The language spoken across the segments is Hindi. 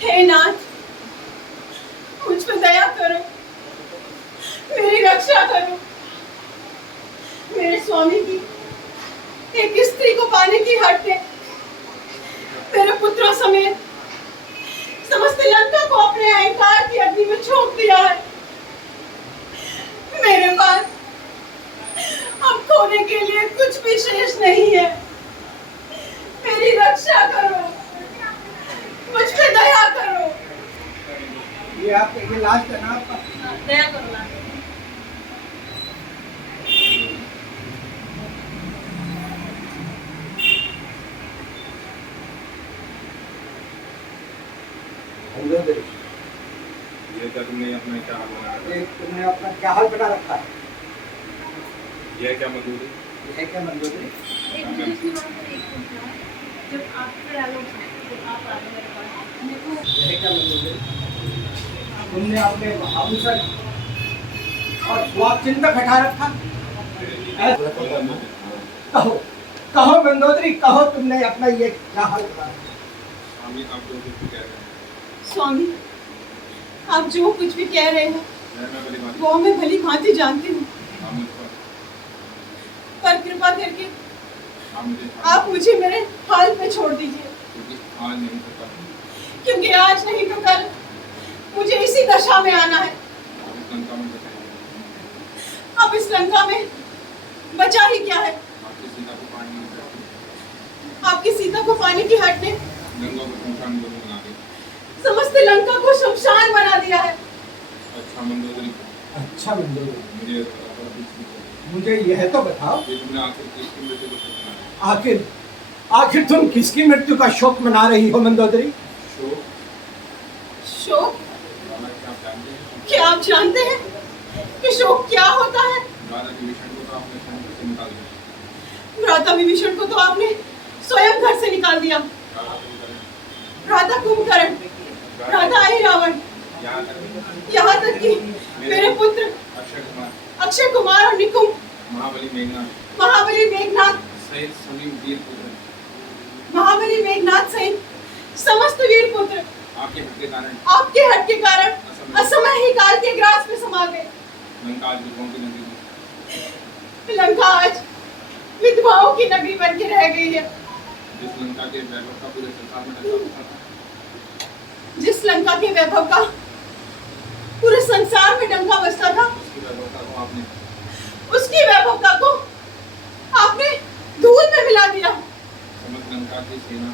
हे नाथ, मुझ पर दया करो, मेरी रक्षा करो। मेरे स्वामी की एक स्त्री को पाने की हट ने मेरे पुत्रों समेत समस्त लंका को अपने अहंकार की अग्नि में झोंक दिया है। मेरे पास अब खोने के लिए कुछ भी शेष नहीं है। मेरी रक्षा करो, मुझ पे दया करो। ये आपका ये लास्ट है ना आपका? दया करो लास्ट। ये क्या तुमने अपना क्या हाल बना रखा है? तुमने अपना क्या हाल बना रखा है? ये क्या मंजूरी? ये क्या मंजूरी? जब आपके डायलॉग आप आ रहे मेरे पास, मेरे को ये क्या मंजूरी? तुमने अपने महाभूषण और स्वाप चिन्ह हटा रखा। कहो कहो मंदोदरी, कहो तुमने अपना ये क्या हाल बना? स्वामी आप जो कुछ भी कह रहे हैं, स्वामी आप जो कुछ भी कह रहे हैं मैं भली बात वो मैं भली भांति जानती हूँ, आप मुझ पर कृपा करके मुझे आप मुझे मेरे हाल पे छोड़ दीजिए, क्योंकि आज नहीं तो कल क्योंकि आज नहीं तो कल मुझे इसी दशा में आना है। आप इस लंका में बचाएंगे। अब इस लंका में बचा ही क्या है? आपकी सीता को पानी नहीं चाहिए, आपकी सीता को पानी की हट ने गंगा को शमशान दोनों बना दी। समस्त लंका को शमशान बना दिया है। अच्छा मंदोदरी, अच्छा मंदोदरी, मुझे थोड़ा कुछ नहीं मुझे यह तो बताओ, ये तुमने आखिर किसकी मृत्यु को सोचना है? आखिर आखिर तुम किसकी मृत्यु का शोक मना रही हो मंदोदरी? शोक? शोक? हालांकि आप जानते हैं क्या आप जानते हैं कि शोक क्या होता है? राजा विभीषण को तो आपने समुद्र से निकाल दिया। राधा विभीषण को तो आपने स्वयं घर से निकाल दिया। राधा कुंभकर्ण, राधा आई रावण, यहाँ तक कि मेरे पुत्र अक्षय कुमार और निकुंभ, महाबली मेघनाथ सहित सभी वीर पुत्र, महाबली मेघनाथ सहित समस्त वीर पुत्र आपके हट के कारण असमय ही काल के ग्रास में समा गए। लंका आज विधवाओं की नगरी है। लंका आज विधवाओं की नगरी बन के रह गई है। जिस लंका के वैभव का पूरे संसार में डंका बजता था, जिस लंका के वैभव का पूरे संसार में डंका बजता था, उसकी वैभवता को आपने धूल में मिला दिया। समस्त लंका की सेना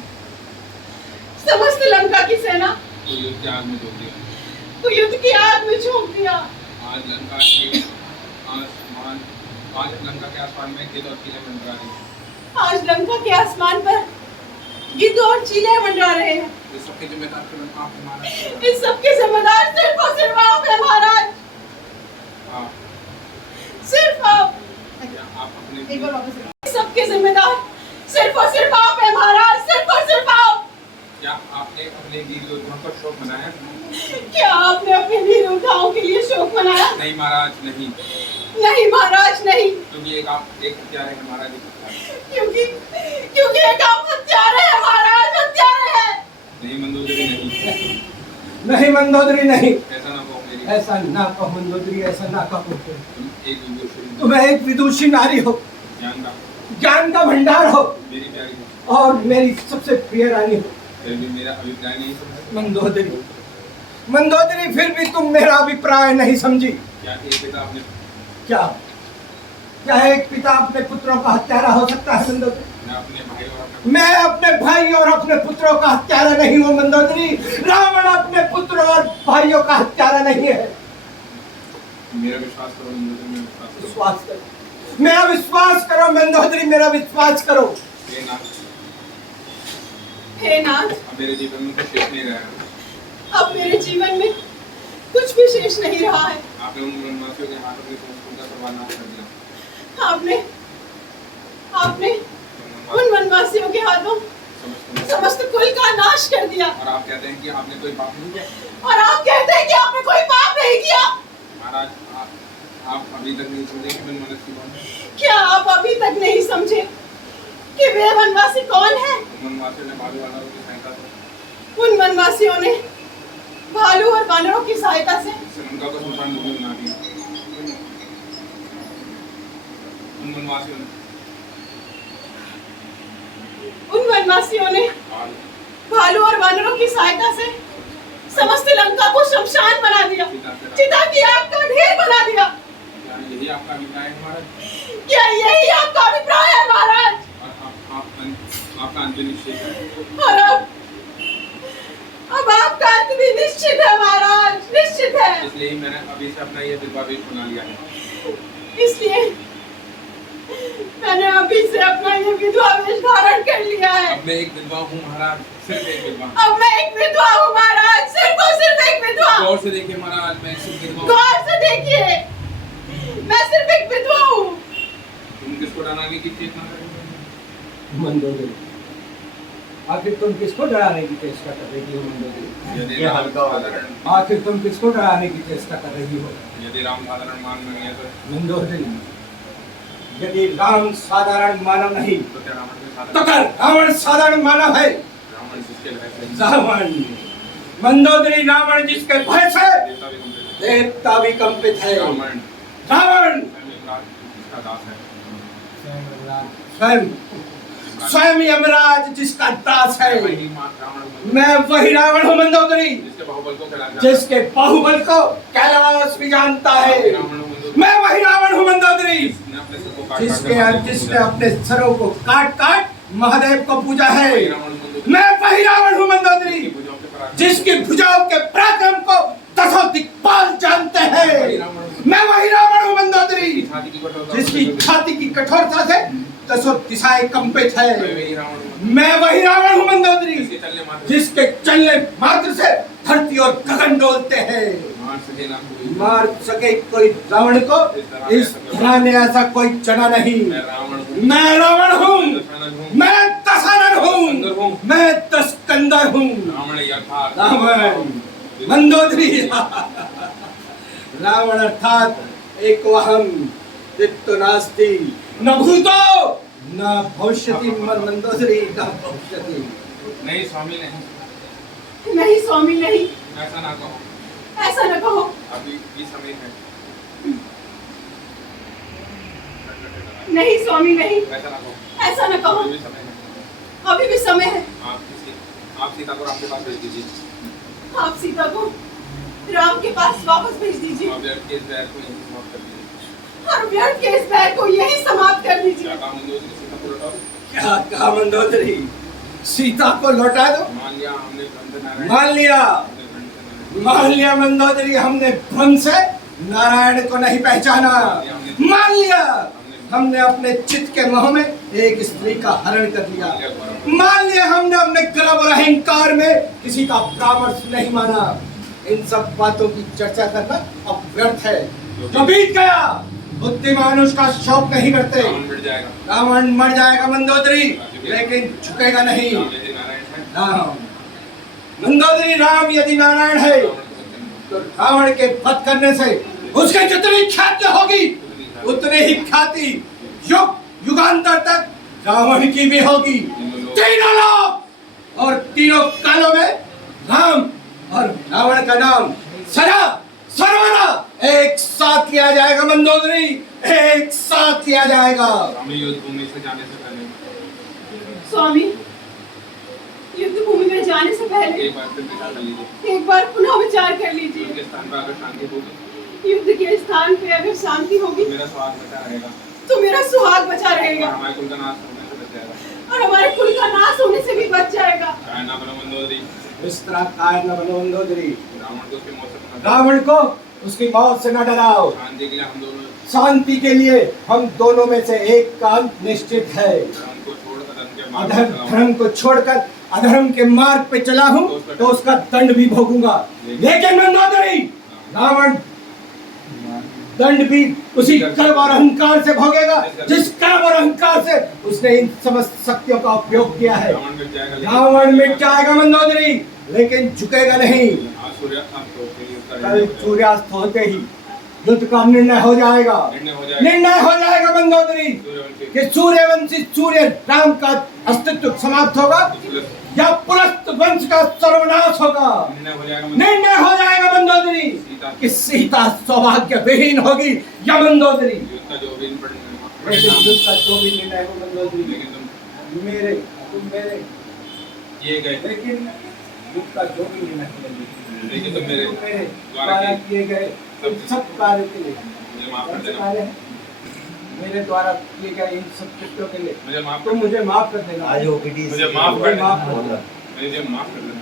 समस्त लंका की सेना को युद्ध की आग में झोंक दिया। को युद्ध की आग में झोंक दिया। आज लंका के आसमान, आज लंका के आसमान में गिद्ध और चीले मंडरा रही हैं। आज लंका के आसमान पर गिद्ध और चीले मंडरा रहे हैं। इस सबके जिम्मेदार केवल आप हैं महाराज। इस सबके जिम्मेदार सिर्फ और सिर्फ आप हैं महाराज। हाँ, सिर्फ आप। क्या आप अपने एक बार वापस इस सबके जिम्मेदार सिर्फ और सिर्फ आप हैं महाराज। सिर्फ और सिर्फ आप। क्या आपने अपने वीर योद्धाओं पर शोक मनाया? क्या आपने अपने वीर योद्धाओं के लिए शोक मनाया? नहीं महाराज, नहीं। नहीं महाराज, नहीं। क्योंकि एक हत्यारे हैं महाराज, एक हत्यारे। क्योंकि एक आप हत्यारे हैं महाराज, हत्यारे हैं। नहीं मंदोदरी, नहीं। नहीं मंदोदरी, नहीं। ऐसा ना कहो मेरी। ऐसा ना कहो मंदोदरी, ऐसा ना कहो। तुम एक विदुषी, तुम एक विदुषी नारी हो, ज्ञान का भंडार हो, मेरी प्यारी हो, और मेरी सबसे प्रिय रानी हो। फिर भी मेरा अभिप्राय नहीं समझ। मंदोदरी, मंदोदरी, फिर भी तुम मेरा अभिप्राय नहीं समझी। क्या एक पिता अपने क्या क्या एक पिता अपने पुत्रों का हत्यारा हो सकता है मंदोदरी? मैं अपने भाई और अपने पुत्रों का हत्यारा नहीं हूँ मंदोदरी। रावण अपने पुत्रों और भाइयों का हत्यारा नहीं है। मेरा विश्वास करो मंदोदरी, मेरा विश्वास करो, मेरा विश्वास करो मंदोदरी, मेरा विश्वास करो। हे नाथ, अब मेरे जीवन में कुछ शेष नहीं रहा। अब मेरे जीवन में कुछ भी शेष नहीं रहा है। आपने उन वनवासियों के हाथों में समस्त का सर्वनाश कर दिया। आपने उन वनवासियों के हाथों समस्त कुल का नाश कर दिया। और आप कहते हैं कि आपने कोई पाप नहीं किया। और आप कहते हैं कि आपने कोई पाप नहीं किया। महाराज, आप अभी तक नहीं समझे कि मैं मनुष्य कौन हूँ। क्या आप अभी तक नहीं समझे कि वे वनवासी कौन है? वनवासियों ने भालू वालों की सहायता से उन वनवासियों ने भालू और बानरों की सहायता से श्रीलंका को सुल्तान भूमि बना दिया। उन वनवासियों ने भालू और बानरों की सहायता से समस्त लंका को शमशान बना दिया, चिता की आग का ढेर बना दिया। क्या यही आपका अभिप्राय है महाराज? क्या यही आपका अभिप्राय है महाराज? और आपका अंतिम निश्चय है? और अब आपका अंत भी निश्चित है महाराज, निश्चित है। इसलिए ही मैंने अभी से अपना ये विधवा वेश बना लिया है। इसलिए मैंने अभी से अपना ये विधवा वेश धारण कर लिया है। अब मैं एक विधवा हूँ महाराज, सिर्फ एक विधवा। अब मैं एक विधवा हूँ महाराज, सिर्फ और सिर्फ एक विधवा। गौर से देखिए महाराज, मैं सिर्फ विधवा हूँ। गौर से देखिए, मैं सिर्फ एक विधवा हूँ। तुम किसको डराने की चेष्टा कर रहे हो? मंदोदरी, आखिर तुम किसको डराने की चेष्टा कर रही हो मंदोदरी? यदि ये राम हल्का हो गया। साधारण आखिर तुम किसको डराने की चेष्टा कर रही हो यदि राम साधारण मान नहीं है मंदोदरी? यदि राम साधारण मानव नहीं तो क्या रावण के तो साधारण? कर रावण साधारण मानव है। रावण जिसके भय से रावण, मंदोदरी, रावण जिसके भय से देवता भी कंपित देवता भी कंपित है। है। रावण रावण स्वयं यमराज जिसका दास है। स्वयं स्वयं यमराज जिसका दास है। वही रावण हूँ, मैं वही रावण हूँ मंदोदरी, जिसके बाहुबल को खिला जाता है। जिसके बाहुबल को कैलाश भी जानता है। रावण हूँ मंदोदरी, मैं वही रावण हूँ मंदोदरी, जिसने अपने सिर को काट-काट के जिसके महादेव को जिसने पूजा। अपने सरों को काट काट महादेव को पूजा है। वही रावण हूँ मंदोदरी, मैं वही रावण हूँ मंदोदरी, जिसकी भुजाओं के पराक्रम जिसकी भुजाओं के पराक्रम को दसों दिक्पाल जानते हैं। वही रावण हूँ, मैं वही रावण हूँ मंदोदरी, जिसकी छाती की कठोरता जिसकी छाती की कठोरता से दसों दिशाएं कंपित है। वही रावण हूँ, मैं वही रावण हूँ मंदोदरी, जिसके चलने मात्र जिसके चलने मात्र से धरती और गगन डोलते हैं। मार सके ना कोई। मार सके कोई रावण को इस तरह ने ऐसा कोई चढ़ा नहीं। मैं रावण हूँ, मैं रावण हूँ, दशानन हूँ, मैं दशानन स्कंदर हूँ, हूँ। मैं दस्कंदर हूँ। रावण यथार्थ रावण, मंदोदरी, रावण अर्थात एको अहम चित्तो नास्ति न भूतो न भविष्यति। मंदोदरी न भविष्यति। नहीं स्वामी नहीं, नहीं स्वामी नहीं, ऐसा ना कहो, ऐसा न कहो। अभी भी समय है। नहीं स्वामी नहीं, ऐसा ना कहो, ऐसा न कहो। अभी भी समय है। अभी भी समय है। आप सीता को राम के पास भेज दीजिए। आप सीता को राम के पास वापस भेज दीजिए आप व्यर्थ के इस बैर को यहीं समाप्त कर दीजिए। और व्यर्थ के इस बैर को यही समाप्त कर दीजिए। क्या काम मंदोदरी, सीता को लौटाओ। क्या कहा मंदोदरी? सीता को लौटा दो। मान लिया हमने ग्रंथ नारायण, मान लिया, हमने ग्रंथ नारायण, मान लिया मंदोदरी, हमने भ्रम से नारायण को नहीं पहचाना। मान लिया, हमने अपने चित्त के मोह में एक स्त्री का हरण कर लिया। मान लिया, हमने अपने गर्व और अहंकार में किसी का परामर्श नहीं माना। इन सब बातों की चर्चा करना अब व्यर्थ है। जो बीत गया बुद्धिमान उसका शोक नहीं करते। रावण मिट जाएगा, रावण मर जाएगा मंदोदरी, लेकिन झुकेगा नहीं। राम यदि नारायण है, राम, मंदोदरी, राम यदि नारायण है रावण को सत्य नहीं। तो रावण के वध करने से उसके जितनी ख्याति होगी उतनी ही ख्याति युग युगांतर तक रावण की भी होगी। तीनों लोग और तीनों कालों में राम और रावण का नाम सदा सर्वदा एक साथ लिया जाएगा मंदोदरी, एक साथ लिया जाएगा। स्वामी युद्ध भूमि से जाने से पहले स्वामी, युद्ध भूमि में जाने से पहले एक बार फिर विचार कर लीजिए। एक बार पुनः विचार कर लीजिए। युद्ध के स्थान पर अगर शांति होगी युद्ध के स्थान पे अगर शांति होगी तो मेरा स्वाद बचा रहेगा तो मेरा सुहाग बचा और रहेगा हमारे कुल का नाश होने से बच जाएगा। और हमारे कुल का नाश होने से भी बच जाएगा। चाहे ना बनो मंदोदरी, इस तरह काय न बनो मंदोदरी, रावण को उसके मौत से बचा। रावण को उसकी मौत से न डराओ। शांति के लिए हम दोनों शांति के लिए हम दोनों में से एक का अंत निश्चित है। धर्म को छोड़ अधर्म के मार्ग पर चलाऊं। धर्म को छोड़कर अधर्म के मार्ग पे चला हूँ तो उसका दंड भी भोगूंगा। लेकिन मंदोदरी, रावण दंड भी उसी कर्म और अहंकार से भोगेगा जिस कर्म और अहंकार से उसने इन समस्त शक्तियों का उपयोग किया है। रावण मिट जाएगा, लेकिन रावण मिट जाएगा मंदोदरी, लेकिन झुकेगा नहीं। आज सूर्यास्त होते ही उसका कल सूर्यास्त होते ही युद्ध का निर्णय हो जाएगा। निर्णय हो जाएगा मंदोदरी सूर्यवंशी कि सूर्यवंशी सूर्य राम का अस्तित्व समाप्त होगा या पुलस्त वंश का सर्वनाश होगा। निर्णय हो जाएगा मंदोदरी कि सीता सौभाग्य विहीन होगी या मंदोदरी। लेकिन युद्ध का जो भी निर्णय हो मंदोदरी, मेरे तुम मेरे ये गए, लेकिन युद्ध का जो भी निर्णय हो लेकिन तुम मेरे द्वारा किए गए सब कार्य के लिए मुझे माफ कर देना। कार्य है मेरे द्वारा किए गए इन सब कृत्यों के लिए मुझे माफ तो मुझे माफ कर देना। मुझे माफ कर देना। मुझे माफ कर देना।